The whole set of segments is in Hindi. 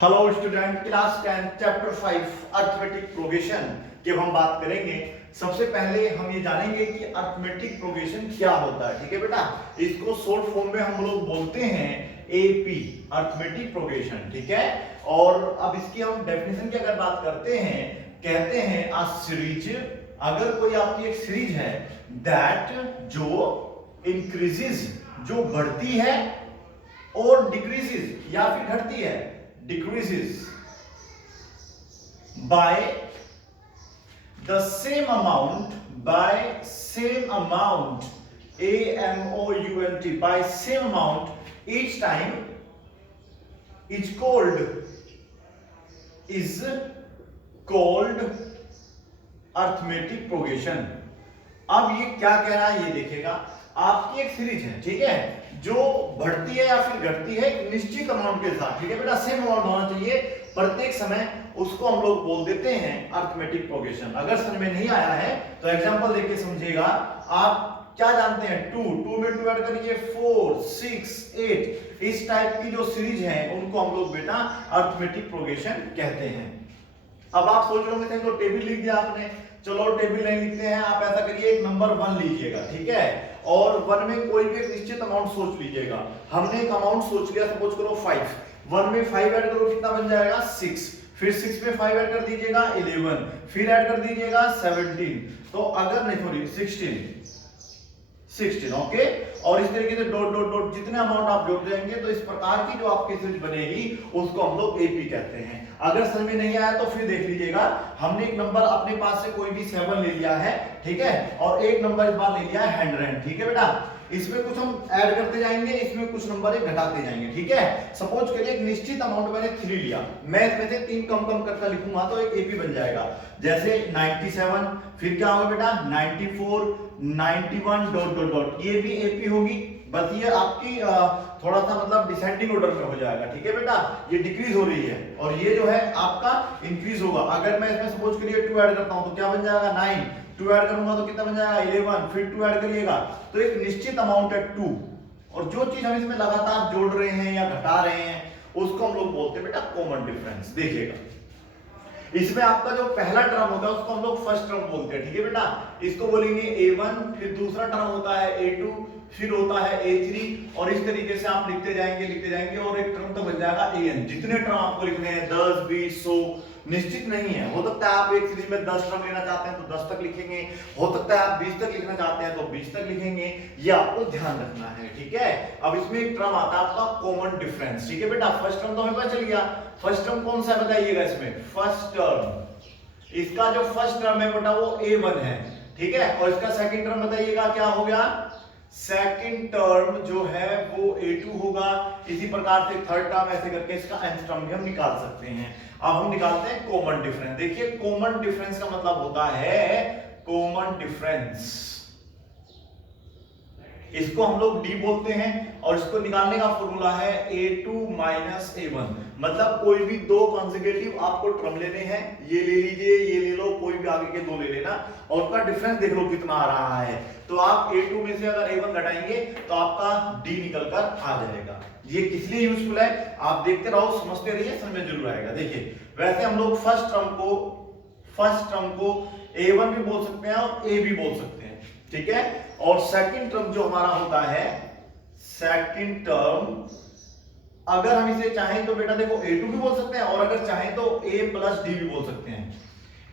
Hello student, class 10 chapter 5 arithmetic progression की हम बात करेंगे। सबसे पहले हम ये जानेंगे कि अर्थमेटिक प्रोग्रेशन क्या होता है। ठीक है बेटा, इसको शॉर्ट फॉर्म में हम लोग बोलते हैं एपी, अर्थमेटिक प्रोग्रेशन। ठीक है, और अब इसकी हम डेफिनेशन की अगर बात करते हैं, कहते हैं अ सीरीज, अगर कोई आपकी एक सीरीज है दैट जो इंक्रीजेस, जो बढ़ती है, और डिक्रीजेस या फिर घटती है, decreases by the same amount, by same amount, amount, by same amount each time, is called arithmetic progression। अब ये क्या कह रहा है ये देखिएगा, आपकी एक सीरीज है, ठीक है, जो बढ़ती है या फिर घटती है एक निश्चित अमाउंट के साथ। ठीक है बेटा, सेम अमाउंट होना चाहिए प्रत्येक समय, उसको हम लोग बोल देते हैं अर्थमेटिक प्रोग्रेशन। अगर समझ में नहीं आया है तो एग्जांपल देख के समझिएगा। आप क्या जानते हैं, 2 में 2 ऐड करिए 4 6 8, इस टाइप की जो सीरीज है उनको हम लोग बेटा अर्थमेटिक प्रोग्रेशन कहते हैं। अब आप सोच रहे होंगे तो टेबल लिख दिया आपने, चलो टेबल नहीं लिखते हैं, आप ऐसा करिए एक नंबर 1 लीजिएगा, ठीक है, और 1 में कोई भी एक निश्चित अमाउंट सोच लीजिएगा। हमने एक अमाउंट सोच लिया, सपोज करो 5, 1 में 5 ऐड करो कितना बन जाएगा 6, फिर 6 में 5 ऐड कर दीजिएगा 11, फिर ऐड कर दीजिएगा 17, तो अगर नहीं सॉरी 16, ओके। और इस तरीके से डॉट डॉट डॉट जितने अमाउंट आप जोड़ जाएंगे तो इस प्रकार की जो आपकी सीरीज बनेगी उसको हम लोग एपी कहते हैं। अगर समझ में नहीं आया तो फिर देख लीजिएगा, हमने एक नंबर अपने पास से कोई भी 7 ले लिया है, ठीक है, और एक नंबर इस बार ले लिया है 100, ठीक है बेटा, इसमें कुछ हम ऐड करते जाएंगे, इसमें कुछ नंबर एक घटाते जाएंगे, ठीक है। सपोज करिए एक निश्चित अमाउंट मैंने 3 लिया, मैं इसमें से 3 कम कम करके लिखूंगा तो एक एपी बन जाएगा। जैसे 97, फिर क्या होगा बेटा 94, 91 डॉट डॉट डॉट, ये भी एपी होगी, बस ये आपकी थोड़ा सा मतलब डिसेंडिंग ऑर्डर में हो जाएगा, ठीक है बेटा, ये डिक्रीज हो रही है और ये जो है आपका इंक्रीज होगा। अगर मैं इसमें सपोज करिए 2 ऐड करता हूं तो क्या बन जाएगा 9, 2 ऐड करूंगा तो कितना बन जाएगा 11, फिर 2 ऐड करिएगा तो एक निश्चित अमाउंट है 2, और जो चीज हम इसमें लगातार जोड़ रहे हैं या घटा रहे हैं उसको हम लोग बोलते हैं बेटा कॉमन डिफरेंस। देखिएगा, इसमें आपका जो पहला टर्म होता है उसको हम लोग फर्स्ट टर्म बोलते हैं, ठीक है बेटा, इसको बोलेंगे a1, फिर दूसरा टर्म होता है a2, फिर होता है a3, और इस तरीके से आप लिखते जाएंगे और एक टर्म तो बन जाएगा an। जितने टर्म आपको लिखने हैं 10 20 100 निश्चित नहीं है, हो सकता है आप एक सीरीज में 10 टर्म लेना चाहते हैं तो 10 तक लिखेंगे, हो सकता है आप 20 तक लिखना चाहते हैं तो 20 तक लिखेंगे, ये आपको ध्यान रखना है, ठीक है। अब इसमें एक टर्म आता है आपका कॉमन डिफरेंस, ठीक है बेटा, फर्स्ट टर्म तो हमें पता चल गया, फर्स्ट टर्म कौन सा है बताइएगा, इसमें फर्स्ट टर्म, इसका जो फर्स्ट टर्म है बेटा वो a1 है, ठीक है, और इसका सेकंड टर्म बताइएगा क्या हो गया, सेकंड टर्म जो है वो a2 होगा। इसी प्रकार से थर्ड टर्म ऐसे करके इसका nth टर्म भी हम निकाल सकते हैं। अब हम निकालते हैं कॉमन डिफरेंस। देखिए कॉमन डिफरेंस का मतलब होता है कॉमन डिफरेंस, इसको हम लोग d बोलते हैं, और इसको निकालने का फॉर्मूला है a2 माइनस a1, मतलब कोई भी दो कंसेक्यूटिव आपको टर्म लेने हैं, ये ले लीजिए, ये ले लो, कोई भी आगे के दो ले लेना, और उसका डिफरेंस देख लो कितना आ रहा है, तो आप a2 में से अगर a1 घटाएंगे तो आपका d निकल कर आ जाएगा। ये किस लिए यूजफुल है आप देखते रहो, समझते रहिए, समझ में जरूर आएगा। देखिए वैसे हम लोग फर्स्ट टर्म को a1 भी बोल सकते हैं और a भी बोल सकते हैं, ठीक है, और सेकंड टर्म जो हमारा होता है, सेकंड टर्म अगर हम इसे चाहें तो बेटा देखो a2 भी बोल सकते हैं, और अगर चाहें तो a प्लस d भी बोल सकते हैं।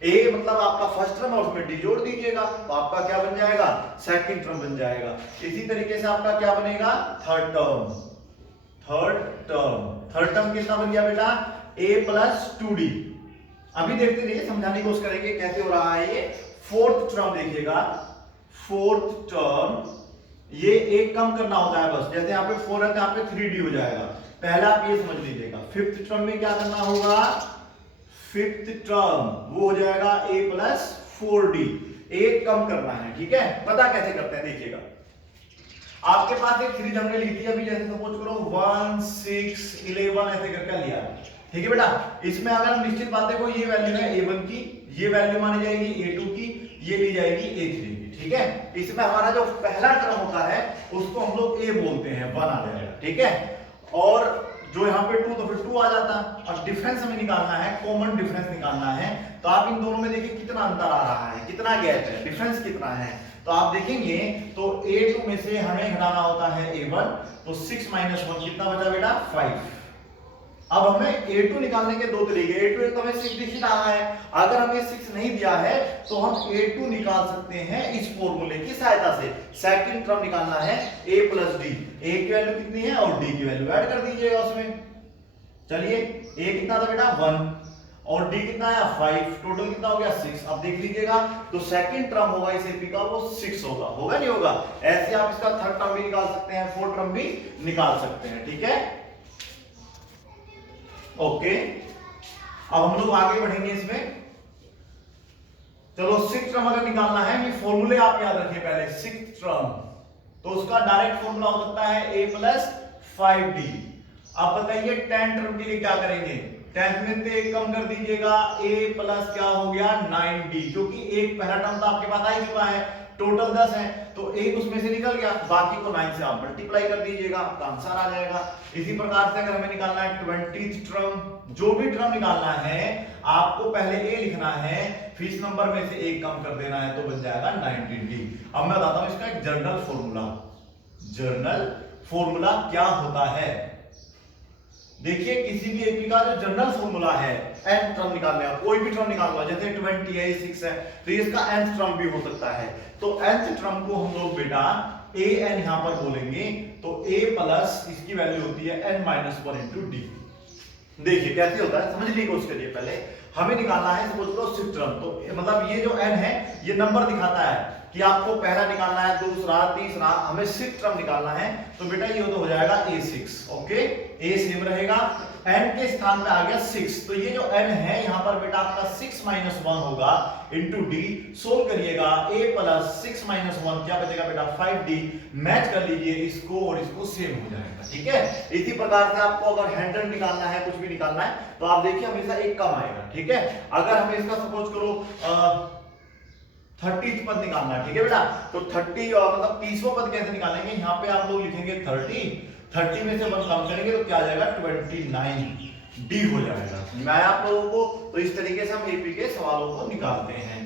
a मतलब आपका फर्स्ट टर्म और उसमें d जोड़ दीजिएगा तो आपका क्या बन जाएगा, सेकंड टर्म बन जाएगा। इसी तरीके से आपका क्या बनेगा, थर्ड टर्म कितना बन गया बेटा, a प्लस 2d। अभी देखते रहिए, समझाने की कोशिश करेंगे कैसे हो रहा है ये। फोर्थ टर्म देखिएगा, फोर्थ टर्म ये एक कम करना होता है बस, जैसे यहाँ पे 4 है तो यहाँ पे 3d हो जाएगा, पहला आप ये समझ लीजिएगा। फिफ्थ टर्म में क्या करना होगा, फिफ्थ टर्म वो हो जाएगा a प्लस 4d, एक कम करना है, ठीक है। पता कैसे करते हैं देखिएगा, आपके पास एक सीरीज हमने ली थी अभी, जैसे सपोज करो 1 6 11 ऐसे करके लिया, ठीक है बेटा, इसमें अगर हम निश्चित बातें को, ये वैल्यू है a1 की, ये वैल्यू मानी जाएगी a2 की, ये ली जाएगी a3 की, ठीक है। इसमें हमारा जो पहला टर्म होता है उसको हम लोग a बोलते हैं, 1 आ जाएगा, ठीक है, और जो यहाँ पे 2 तो फिर 2 आ जाता। और डिफरेंस हमें निकालना है, कॉमन डिफरेंस निकालना है। तो आप इन दोनों में देखिए कितना अंतर आ रहा है, कितना गैप है, डिफरेंस कितना है। तो आप देखेंगे तो A2 में से हमें घटाना होता है A1, तो 6 - 1 कितना बचा बेटा 5। अब हमें A2 निकालने के दो तरीके, A2 एक तो हमें 6 दिख ही रहा है, अगर हमें 6 नहीं दिया है तो हम A2 निकाल सकते हैं इस फॉर्मूले की सहायता से। सेकंड टर्म निकालना है A + D, A की वैल्यू कितनी है और D की वैल्यू ऐड कर दीजिएगा उसमें। चलिए A कितना था बेटा 1 और D कितना है 5, टोटल कितना हो गया 6। अब देख लीजिएगा तो सेकंड टर्म होगा इस AP का वो 6 होगा, होगा नहीं होगा। ऐसे आप इसका थर्ड टर्म भी निकाल सकते हैं, फोर्थ टर्म भी निकाल सकते हैं, ठीक है ओके। अब हम लोग आगे बढ़ेंगे इसमें। चलो 6 टर्म अगर निकालना है, ये फॉर्मूले आप याद रखिए पहले। 6 टर्म तो उसका डायरेक्ट फॉर्मूला हो सकता है A + 5D। अब बताइए 10 टर्म के लिए क्या करेंगे, 10 में से 1 कम कर दीजिएगा, A + क्या हो गया 9D, क्योंकि एक पहला टर्म तो आपके पास आ ही चुका है, टोटल 10 है तो एक उसमें से निकल गया, बाकी को 9 से आप मल्टीप्लाई कर दीजिएगा, आपका आंसर आ जाएगा। इसी प्रकार से अगर हमें निकालना है 20th टर्म, जो भी टर्म निकालना है आपको पहले A लिखना है, फिर इस नंबर में से 1 कम कर देना है तो बन जाएगा 19D। अब मैं बताता हूं इसका एक जर्नल फॉर्मूला। जर्नल फॉर्मूला क्या होता है, देखिए किसी भी एपी का जो जनरल फॉर्मूला है, nth टर्म निकालने का, कोई भी टर्म निकालना है, जैसे 20 है 6 है तो इसका nth टर्म भी हो सकता है। तो nth टर्म को हम लोग बेटा an यहां पर बोलेंगे, तो a प्लस इसकी वैल्यू होती है n - 1 × d। देखिए कैसे होता है समझने की कोशिश करिए। पहले हमें निकालना है सपोज करो 6 टर्म, तो मतलब ये जो n है ये नंबर दिखाता है कि आपको पहला निकालना है, दूसरा, तीसरा, हमें 6 टर्म निकालना है। तो बेटा ये तो हो जाएगा A6, ओके, A सेम रहेगा, n के स्थान पे आ गया 6, तो ये जो n है यहाँ पर बेटा आपका 6 - 1 होगा इंटू d। सोल्व करिएगा, A + 6 - 1 क्या बचेगा बेटा 5D। मैच कर लीजिए इसको और इसको, सेम हो जाएगा, ठीक है। इसी प्रकार से आपको अगर 100 निकालना है, कुछ भी निकालना है तो आप देखिए हमेशा 1 कम आएगा, ठीक है। अगर हमें इसका सपोज करो 30th पद निकालना है, ठीक है बेटा, तो 30 मतलब 30वां पद कैसे निकालेंगे, यहाँ पे आप लोग लिखेंगे 30 में से 1 कम करेंगे तो क्या आ जाएगा 29D हो जाएगा। मैं आप लोगों को तो इस तरीके से हम एपी के सवालों को निकालते हैं,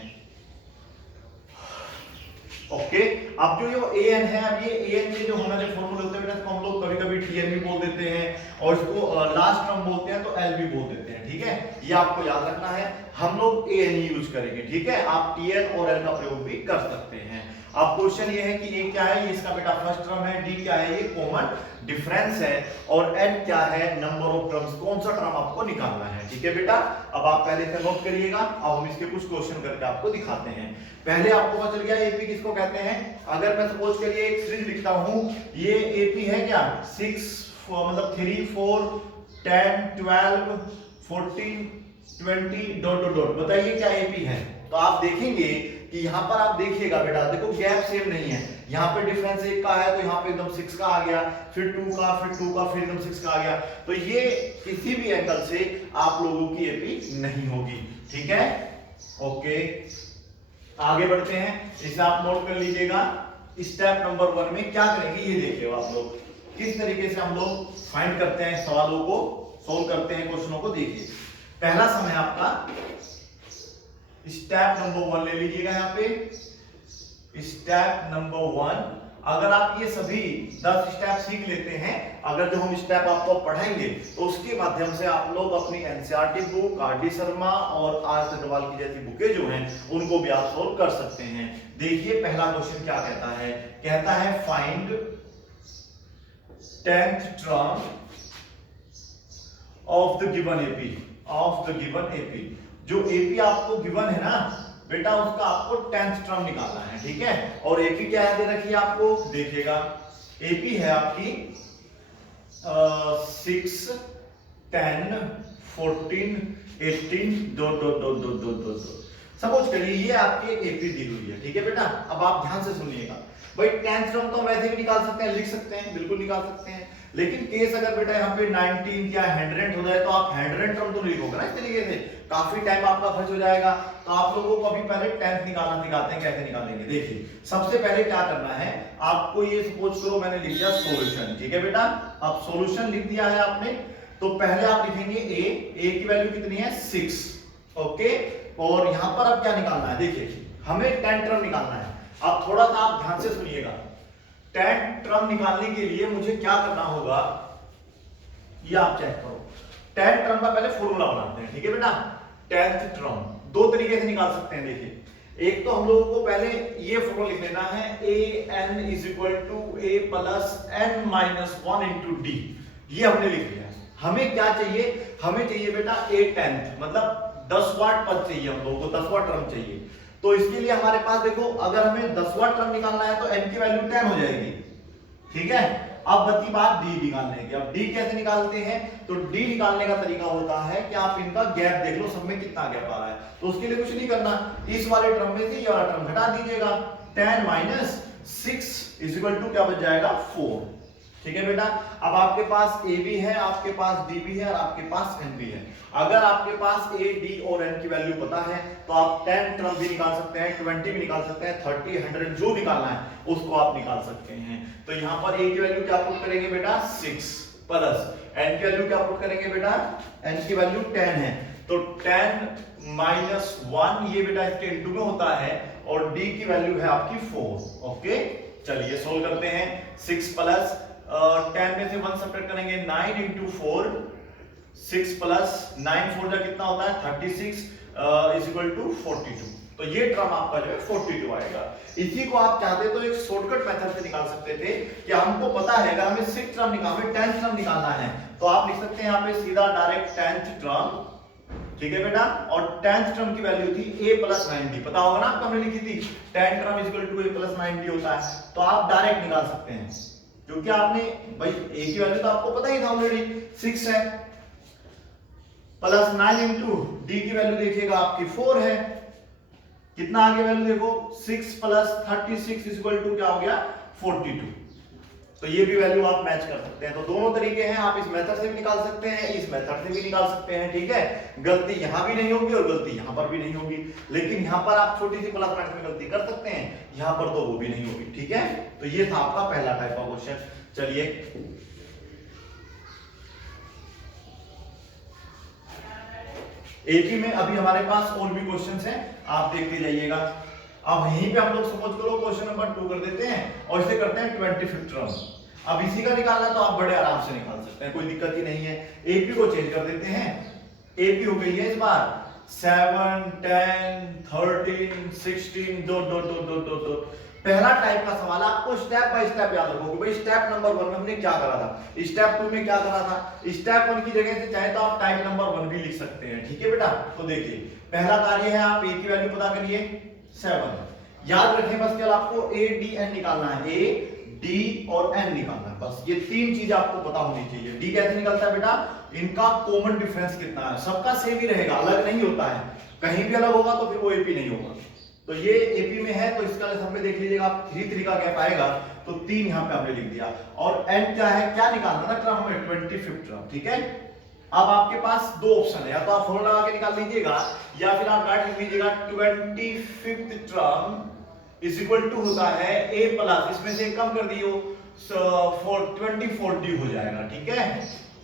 ओके। अब जो ये an है, अब ये an के जो हमारे फॉर्मूले होते हैं बेटा, इसको हम लोग कभी-कभी tn भी बोल देते हैं और इसको लास्ट टर्म बोलते हैं तो l भी बोल देते हैं, ठीक है। ये आपको याद रखना है, हम लोग an यूज करेंगे, ठीक है। आप tn और l का प्रयोग भी कर सकते हैं। अब क्वेश्चन ये है कि ये क्या है, ये इसका बेटा फर्स्ट टर्म है, d क्या है, ये कॉमन डिफरेंस है, और n क्या है, नंबर ऑफ टर्म्स, कौन सा टर्म आपको निकालना है, ठीक है बेटा। अब आप पहले से नोट करिएगा, अब हम इसके कुछ क्वेश्चन करके आपको दिखाते हैं। पहले आपको पता चल गया एपी किसको कहते हैं। अगर मैं सपोज करिए एक सीरीज लिखता हूं, ये एपी है क्या 6 मतलब 3 4 10 12 14 20 डॉट डॉट डॉट, बताइए क्या एपी है। तो आप देखेंगे कि यहाँ पर आप देखिएगा बेटा, देखो गैप सेम नहीं है, यहाँ पे डिफरेंस 1 का है तो यहाँ पे एकदम 6 का आ गया, फिर 2 का, फिर 2 का, फिर एकदम 6 का आ गया। तो ये किसी भी एंगल से आप लोगों की एपी नहीं होगी, ठीक है ओके। आगे बढ़ते हैं, इसे आप नोट कर लीजिएगा। स्टेप नंबर 1 में क्या करेंगे ये देखिए आप लोग, किस तरीके से हम लोग फाइंड करते हैं, सवालों को सोल्व करते हैं, क्वेश्चनों को देखिए। पहला समय आपका स्टेप नंबर 1 ले लीजिएगा, यहाँ पे स्टेप नंबर 1। अगर आप ये सभी 10 स्टेप सीख लेते हैं, अगर जो हम स्टेप आपको पढ़ाएंगे तो उसके माध्यम से आप लोग अपनी एनसीईआरटी बुक, आर.डी. शर्मा और आर चंद्रवाल की जैसी बुकें जो हैं उनको भी आप सोल्व कर सकते हैं। देखिए पहला क्वेश्चन क्या कहता है, कहता है find 10th term of the given AP, of the given AP. जो एपी आपको गिवन है ना बेटा, उसका आपको 10th टर्म निकालना है, ठीक है। और एपी क्या है दे रखी है आपको, देखिएगा एपी है आपकी 6 10 14 18 dot dot dot dot dot dot. Suppose करिए ये आपकी एक एपी दी हुई है, ठीक है बेटा। अब आप ध्यान से सुनिएगा भाई, 10th टर्म तो वैसे भी निकाल सकते हैं, लिख सकते हैं, बिल्कुल निकाल सकते हैं, लेकिन केस अगर बेटा यहाँ पे 19 या 100 हो जाए तो आप 100 टर्म तो नहीं लिखोगे ना इस तरीके से, काफी टाइम आपका खर्च हो जाएगा। तो आप लोगों को अभी पहले 10th निकालना सिखाते हैं, कैसे निकालेंगे। देखिए सबसे पहले क्या करना है आपको, ये सपोज करो मैंने लिख दिया सॉल्यूशन, ठीक है बेटा। अब सॉल्यूशन लिख दिया है आपने, तो पहले आप लिखेंगे ए की वैल्यू कितनी है 6, ओके। और यहां पर अब क्या निकालना है, देखिए हमें tan टर्म निकालना है। अब थोड़ा सा आप ध्यान से सुनिएगा, tan टर्म निकालने के लिए मुझे क्या करना होगा, ये आप चेक करो। tan टर्म का पहले फॉर्मूला बनाते हैं, ठीक है बेटा। टेंथ टर्म दो तरीके से निकाल सकते हैं, देखिए एक तो हम लोगों को पहले ये फॉर्मूला लिख लेना है, an is equal to a plus n minus 1 into d, ये हमने लिख लिया। हमें क्या चाहिए, हमें चाहिए बेटा a टेंथ, मतलब 10वां पद चाहिए हम लोगों को, 10वां टर्म चाहिए। तो इसके लिए हमारे पास देखो, अगर हमें 10वां टर्म निकालना है तो n की वैल्यू 10 हो जाएगी, ठीक है। अब बची बात d निकालने की। अब d कैसे निकालते हैं, तो d निकालने का तरीका होता है कि आप इनका गैप देख लो, सब में कितना गैप आ रहा है। तो उसके लिए कुछ नहीं करना, इस वाले टर्म में से ये वाला टर्म हटा दीजिएगा, 10 माइनस 6 इज इक्वल टू क्या बच जाएगा 4, ठीक है बेटा। अब आपके पास a भी है, आपके पास d भी है और आपके पास n भी है। अगर आपके पास a, d और n की वैल्यू पता है तो आप 10 टर्म भी निकाल सकते हैं, 20 भी निकाल सकते हैं, 30, 100 जो निकालना है उसको आप निकाल सकते हैं। तो यहाँ पर a की वैल्यू क्या पुट करेंगे बेटा 6 प्लस n की वैल्यू क्या पुट करेंगे बेटा, n की वैल्यू 10 है तो 10 माइनस 1 ये बेटा इसके इंटू में होता है और d की वैल्यू है आपकी 4, ओके। चलिए सोल्व करते हैं। 6 प्लस 10 में से 1 सब्ट्रैक्ट करेंगे, 9 इंटू 4, 6 प्लस 9 4 जा कितना होता है 36 इज इक्वल टू 42। तो ये टर्म आपका जो है 42 आएगा। इसी को आप चाहते तो एक शॉर्टकट मेथड से निकाल सकते थे कि हमको पता है अगर हमें 6 टर्म निकालना, 10 टर्म निकालना है तो आप लिख सकते हैं यहाँ पे सीधा डायरेक्ट 10th टर्म, ठीक है बेटा। और 10th टर्म की वैल्यू थी a प्लस 9d, पता होगा ना आपको, हमने लिखी थी 10 term is equal to a plus 9d होता है। तो आप डायरेक्ट निकाल सकते हैं क्योंकि आपने भाई a की वैल्यू तो आपको पता ही था ऑलरेडी 6 है, प्लस 9 इंटू d की वैल्यू देखिएगा आपकी 4 है, कितना आगे वैल्यू देखो 6 प्लस 36 इज इक्वल टू क्या हो गया 42। तो ये भी वैल्यू आप मैच कर सकते हैं। तो दोनों तरीके हैं, आप इस मेथड से भी निकाल सकते हैं, इस मेथड से भी निकाल सकते हैं, ठीक है। गलती यहां भी नहीं होगी और गलती यहां पर भी नहीं होगी, लेकिन यहां पर आप छोटी सी प्लस माइनस में गलती कर सकते हैं, यहां पर तो वो भी नहीं होगी, ठीक है। तो ये था आपका पहला टाइप का क्वेश्चन। चलिए एपी में अभी हमारे पास और भी क्वेश्चंस हैं, आप देखते जाइएगा। अब यहीं पे हम लोग सपोज करो क्वेश्चन नंबर 2 कर देते हैं और इसे करते हैं 25th टर्म। अब इसी का निकालना तो आप बड़े आराम से निकाल सकते हैं, कोई दिक्कत ही नहीं है। एपी को चेंज कर देते हैं, एपी हो गई है इस बार 7 10 13 16 dot dot dot dot dot dot. पहला टाइप का सवाल आपको स्टेप बाय स्टेप याद रखो कि भाई स्टेप नंबर 1 में हमने क्या करा था, स्टेप 2 में क्या करा था। स्टेप 1 की जगह से चाहे तो आप टाइप नंबर 1 भी लिख सकते हैं, ठीक है बेटा। तो देखिए पहला कार्य है आप a की वैल्यू पता करिए 7। याद रखें बस केवल आपको a d n निकालना है, a d और n निकालना है, बस ये तीन चीज आपको पता होनी चाहिए। d कैसे निकलता है बेटा, इनका कॉमन डिफरेंस कितना है, सबका सेम ही रहेगा, अलग नहीं होता है। कहीं भी अलग होगा तो फिर वो एपी नहीं होगा। तो ये एपी में है तो इसका सब में देख लीजिएगा आप 3 3 का गैप आएगा तो 3 यहां पे हमने लिख दिया। और n क्या है, क्या निकालना ना टर्म हमें 25th टर्म, ठीक है। अब आपके पास दो ऑप्शन है, या तो आप फॉर्मूला लगा के निकाल लीजिएगा या फिर आप डायरेक्ट लिख लीजिएगा 25th term is equal to होता है a प्लस, इसमें से कम कर दियो 24d हो जाएगा, ठीक है।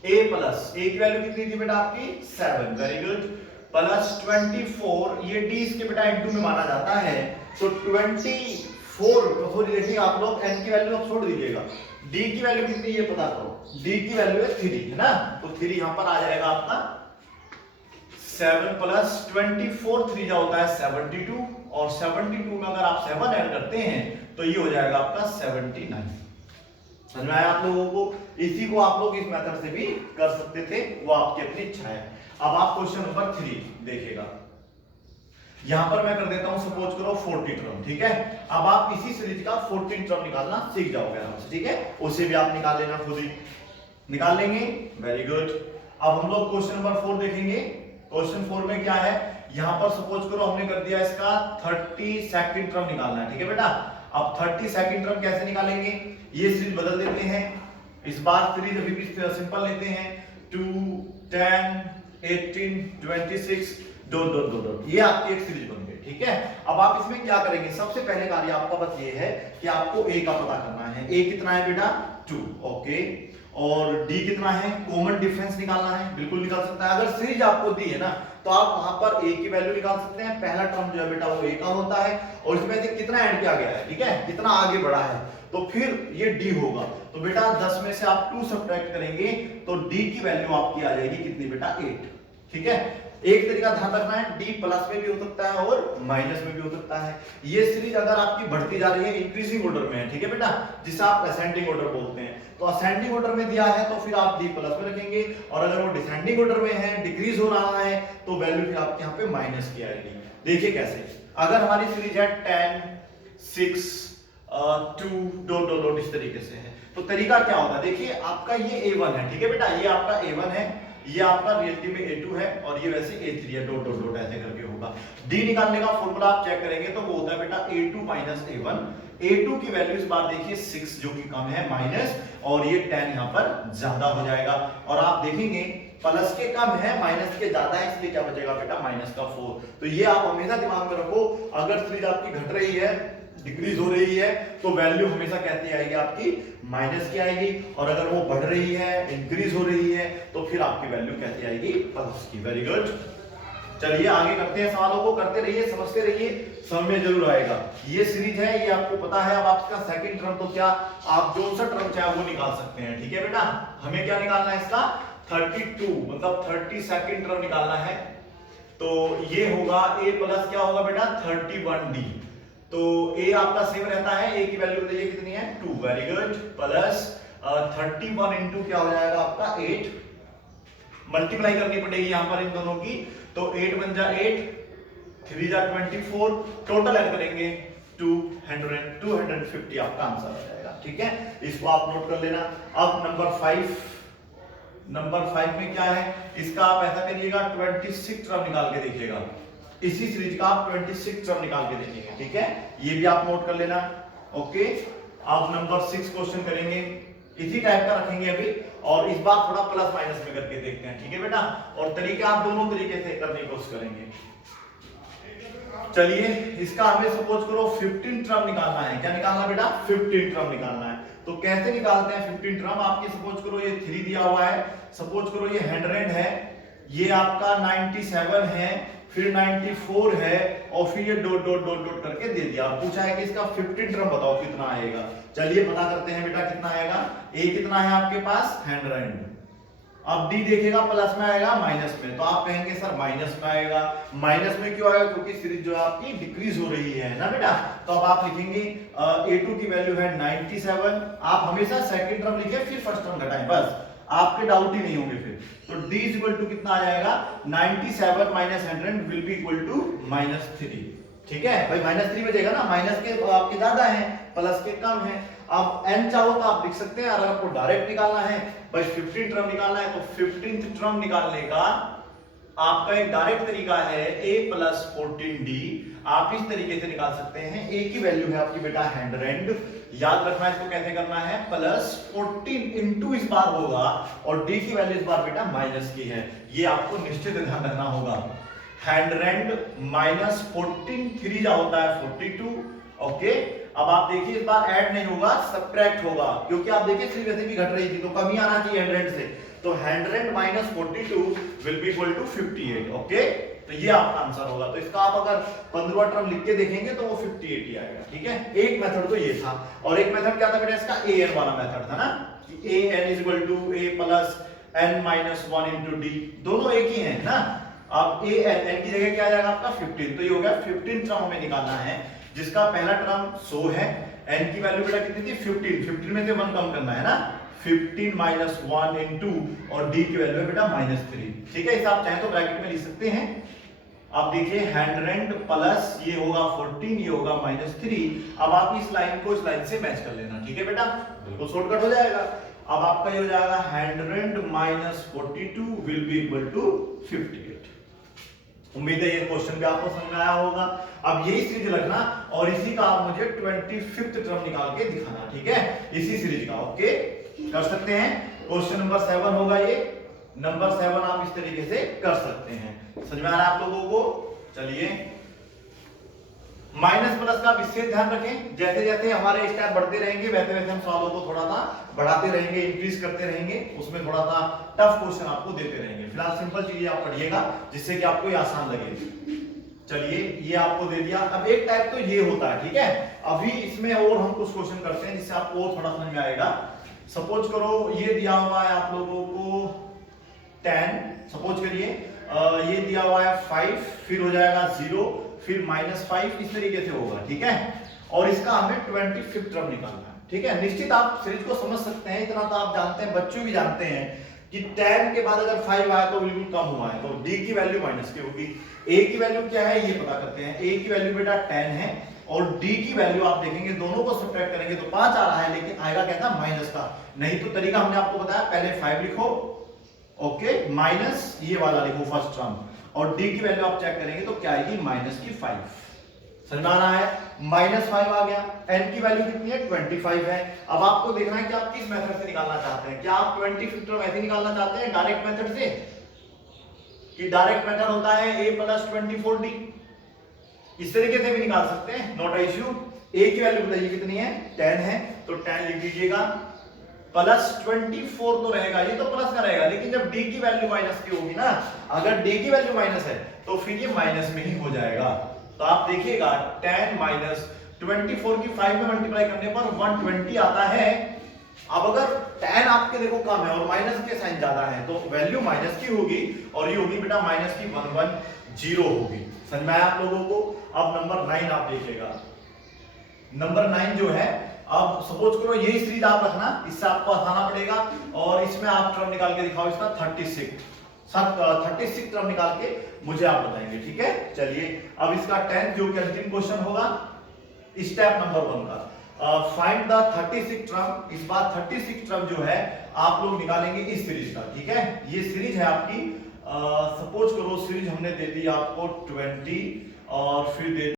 a प्लस a की वैल्यू कितनी थी बेटा आपकी 7, वेरी गुड, प्लस 24, ये d इसके बेटा इनटू में माना जाता है तो 24, तो देखिए आप लोग n की वैल्यू आप छोड़ दीजिएगा, d की वैल्यू कितनी ये पता करो, d की वैल्यू है 3 है ना, तो 3 यहां पर आ जाएगा आपका 7 प्लस 24, 3 जा होता है 72 और 72 में अगर आप 7 ऐड करते हैं तो ये हो जाएगा आपका 79। समझ में आया आप लोगों को। इसी को आप लोग इस मेथड से भी कर सकते थे, वो आपकी अपनी इच्छा है। अब आप क्वेश्चन नंबर 3 देखिएगा, यहां पर मैं कर देता हूं सपोज करो 40 टर्म, ठीक है। अब आप इसी सीरीज का 14 टर्म निकालना सीख जाओगे आराम से, ठीक है। उसे भी आप निकाल लेना, खुद ही निकाल लेंगे, वेरी गुड। अब हम लोग क्वेश्चन नंबर 4 देखेंगे। क्वेश्चन 4 में क्या है, यहां पर सपोज करो हमने कर दिया इसका 32nd टर्म निकालना है, ठीक है बेटा। अब 32nd टर्म कैसे निकालेंगे, ये सीरीज बदल देते हैं, इस बार सीरीज अभी भी सिंपल लेते हैं 2 10 18 26 डॉट डॉट डॉट डॉट, ये आपकी एक सीरीज बन गई, ठीक है। अब आप इसमें क्या करेंगे, सबसे पहले कार्य आपका बस ये है कि आपको a का पता करना है। a कितना है बेटा 2, ओके। और डी कितना है, कॉमन डिफरेंस निकालना है, बिल्कुल निकाल सकता है। अगर सीरीज आपको दी है ना तो आप वहां पर ए की वैल्यू निकाल सकते हैं। पहला टर्म जो है बेटा वो ए का होता है और इसमें से कितना ऐड किया गया है, ठीक है, कितना आगे बढ़ा है, तो फिर ये डी होगा। तो बेटा 10 में से आप 2 सब्ट्रैक्ट करेंगे तो डी की वैल्यू आपकी आ जाएगी कितनी बेटा, 8। ठीक है, एक तरीका ध्यान रखना है, डी प्लस में भी हो सकता है और माइनस में भी हो सकता है। ये सीरीज अगर आपकी बढ़ती जा रही है, इंक्रीजिंग ऑर्डर में है, ठीक है बेटा, जिसे आप असेंडिंग ऑर्डर बोलते हैं, तो असेंडिंग ऑर्डर में दिया है तो फिर आप डी प्लस में रखेंगे, और अगर वो डिसेंडिंग ऑर्डर में है, डिक्रीज हो रहा है, तो वैल्यू फिर आपके यहाँ पे माइनस की आएगी। देखिए कैसे, अगर हमारी सीरीज है 10 6 2 डॉट डॉट डॉट इस तरीके से है, तो तरीका क्या होगा, देखिए आपका ये A1 है, ठीक है बेटा, ये आपका A1 है, ये आपका रियलिटी में A2 है और ये वैसे A3 है, डॉट डॉट डॉट ऐसे करके होगा। D निकालने का फॉर्मूला आप चेक करेंगे तो वो होता है बेटा A2 माइनस A1। A2 की वैल्यू इस बार देखिए 6 जो कि कम है माइनस, और ये 10 यहाँ पर ज्यादा हो जाएगा, और आप देखेंगे प्लस के कम है माइनस के ज्यादा है, इसलिए क्या बचेगा बेटा माइनस का 4। तो ये आप हमेशा दिमाग में रखो, अगर सीरीज आपकी घट रही है, डिक्रीज हो रही है, तो वैल्यू हमेशा कहती आएगी आपकी माइनस की आएगी, और अगर वो बढ़ रही है, इंक्रीज हो रही है, तो फिर आपकी वैल्यू कहती आएगी प्लस की। वेरी गुड, चलिए आगे करते हैं, सवालों को करते रहिए, समझते रहिए, समझ में जरूर आएगा। ये सीरीज है, ये आपको पता है। अब आपका सेकंड टर्म तो क्या, आप जो सा टर्म चाहे वो निकाल सकते हैं, ठीक है बेटा। हमें क्या निकालना है इसका, 32 मतलब 30 सेकंड टर्म निकालना है, तो ये होगा a प्लस क्या होगा बेटा 31d। तो a आपका सेम रहता है, a की वैल्यू बताइए कितनी है 2। वेरी गुड, प्लस 31 इंटू क्या हो जाएगा आपका 8, मल्टीप्लाई करनी पड़ेगी यहां पर इन दोनों की, तो 8 बन जा 8, 3 जा 24, टोटल ऐड करेंगे 250 आपका आंसर आ जाएगा। ठीक है, इसको आप नोट कर लेना। अब नंबर 5 में क्या है, इसका आप ऐसा करिएगा 26 टर्म निकाल के देखिएगा, इसी सीरीज का आप 26 टर्म निकाल के देखिएगा। ठीक है, ये भी आप नोट कर लेना। ओके, आप नंबर 6 क्वेश्चन करेंगे, इसी टाइप का रखेंगे अभी, और इस बार थोड़ा प्लस माइनस में करके देखते हैं। ठीक है बेटा, और तरीका आप दोनों तरीके से करने की कोशिश करेंगे। चलिए, इसका हमें सपोज करो 15 टर्म निकालना है। क्या निकालना बेटा 15 टर्म निकालना है। तो कैसे निकालते हैं 15 टर्म, आपकी सपोज करो ये 3 दिया हुआ है, सपोज करो ये 100 है, ये आपका 97 है, फिर 94 है, और फिर ये डॉट डॉट डॉट डॉट करके दे दिया। पूछा है कि इसका 15 टर्म बताओ कितना आएगा। चलिए पता करते हैं बेटा कितना आएगा। ए कितना है आपके पास 100, अब डी देखेगा प्लस में आएगा माइनस में, तो आप कहेंगे सर माइनस में आएगा। माइनस में क्यों आएगा, क्योंकि सीरीज जो है आपकी डिक्रीज हो रही है ना बेटा। तो अब आप लिखेंगे A2 की वैल्यू है 97, आप हमेशा सेकंड टर्म लिखे फिर फर्स्ट टर्म घटाएं, बस आपके डाउट ही नहीं होंगे फिर। तो d इज इक्वल टू कितना आ जाएगा 97 minus 100 will be equal to -3। ठीक है भाई, -3 बचेगा ना, माइनस के तो आपके ज्यादा है, प्लस के कम है। अब n चाहो तो आप लिख सकते हैं, अगर आपको डायरेक्ट निकालना है भाई 15 टर्म निकालना है, तो 15th टर्म निकालने का आपका एक डायरेक्ट तरीका है a प्लस 14d। आप इस तरीके से निकाल सकते हैं। a की वैल्यू है आपकी बेटा 100, याद रखना इसको कैसे करना है, प्लस 14 इंटू इस बार होगा, और d की वैल्यू इस बार बेटा माइनस की है, ये आपको निश्चित ध्यान रखना होगा। 100 माइनस 14, 3 जा होता है 42। ओके, अब आप देखिए इस बार ऐड नहीं होगा, सब्ट्रैक्ट होगा, क्योंकि आप देखिए सीरीज वैसे भी घट रही थी, तो कमी आना चाहिए 100 से, तो 100 minus 42 will be equal to 58। Okay, तो ये आपका आंसर होगा। तो इसका आप अगर 15वां टर्म लिख के देखेंगे तो वो 58 ही आएगा। ठीक है, एक मेथड तो ये था, और एक मेथड क्या था बेटा इसका, an वाला मेथड था ना, कि an is equal to a plus n minus 1 into d, दोनों एक ही है ना। अब n की जगह क्या आ जाएगा आपका 15, तो ये हो गया 15 टर्म हमें निकालना है, जिसका पहला टर्म 100 है, n की वैल्यू बेटा कितनी थी 15 में से 1 कम करना है ना, 15 माइनस 1 इंटू, और d की वैल्यू है बेटा -3। ठीक है, इसे आप चाहे तो ब्रैकेट में लिख सकते हैं। अब देखिए 100 प्लस ये होगा 14, ये होगा -3। अब आप इस लाइन को इस लाइन से मैच कर लेना। ठीक है बेटा, बिल्कुल शॉर्टकट हो जाएगा। अब आपका ये हो जाएगा 100 minus 42 will be equal to 58। उम्मीद है ये क्वेश्चन भी आपको समझ में आया होगा। अब यही सीरीज रखना, और इसी का आप मुझे 25th टर्म निकाल के दिखाना। ठीक है, इसी सीरीज का। ओके, कर सकते हैं। क्वेश्चन नंबर 7 होगा ये, नंबर 7 आप इस तरीके से कर सकते हैं। समझ में आ रहा है आप लोगों को। चलिए माइनस प्लस का विशेष ध्यान रखें, जैसे जैसे हमारे स्टेप बढ़ते रहेंगे वैसे वैसे हम सवालों को थोड़ा सा बढ़ाते रहेंगे, इंक्रीज करते रहेंगे, उसमें थोड़ा सा टफ क्वेश्चन आपको देते रहेंगे। फिलहाल सिंपल चीजें आप पढ़िएगा जिससे कि आपको ये आसान लगे। चलिए ये आपको दे दिया। अब एक टाइप तो ये होता है, ठीक है। अभी इसमें और हम कुछ क्वेश्चन करते हैं जिससे आपको और थोड़ा समझ में आएगा। सपोज करो ये दिया हुआ है आप लोगों को 10, सपोज करिए ये दिया हुआ है 5, फिर हो जाएगा 0, फिर -5, इस तरीके से होगा, ठीक है। और इसका हमें 25th टर्म निकालना है, ठीक है। निश्चित आप सीरीज को समझ सकते हैं, इतना तो आप जानते हैं, बच्चे भी जानते हैं कि 10 के बाद अगर 5 आया तो बिल्कुल कम हुआ है, तो d की वैल्यू माइनस की होगी। a की वैल्यू क्या है ये पता करते हैं। a की वैल्यू बेटा 10 है और d की वैल्यू आप देखेंगे दोनों को सब्ट्रैक्ट करेंगे तो 5 आ रहा है, लेकिन आएगा क्या था माइनस का। नहीं तो तरीका हमने आपको बताया, पहले 5 लिखो, ओके, माइनस ये वाला लिखो फर्स्ट टर्म, और d की वैल्यू आप चेक करेंगे तो क्या आएगी -5। समझ में आ रहा है, -5 आ गया। n की वैल्यू कितनी है 25 है। अब आपको देखना है कि आप किस मेथड से निकालना चाहते हैं। क्या आप 25th टर्म ऐसे निकालना चाहते हैं डायरेक्ट मेथड से, कि डायरेक्ट मेथड होता है a + 24d, इस तरीके से भी निकाल सकते हैं, नॉट इश्यू। a की वैल्यू बताइए कितनी है 10 है, तो 10 लिख दीजिएगा, +24 तो रहेगा, ये तो प्लस का रहेगा, लेकिन जब d की वैल्यू माइनस की होगी ना, अगर d की वैल्यू माइनस है तो फिर ये माइनस में ही हो जाएगा। तो आप देखिएगा 10 - 24 की 5 में मल्टीप्लाई करने पर 120 आता है। अब अगर 10 आपके देखो कम है और माइनस के साइन ज्यादा है तो वैल्यू माइनस की होगी, और ये होगी बेटा माइनस की 110 होगी। समझ में आया आप लोगों को। अब नंबर 9 आप देखिएगा। नंबर 9 जो है, अब सपोज करो यही सीरीज आप रखना, इससे आपको आसाना पड़ेगा, और इसमें आप टर्म निकाल के दिखाओ इसका 36 टर्म निकाल के मुझे आप बताएंगे, ठीक है। चलिए अब इसका 10th जो कि अंतिम क्वेश्चन होगा स्टेप नंबर 1 का, फाइंड द 36 टर्म। इस बार 36 टर्म जो है आप लोग निकालेंगे इस सीरीज का, ठीक है। ये सीरीज है आपकी, सपोज करो सीरीज हमने दे दी आपको 20 और फिर दे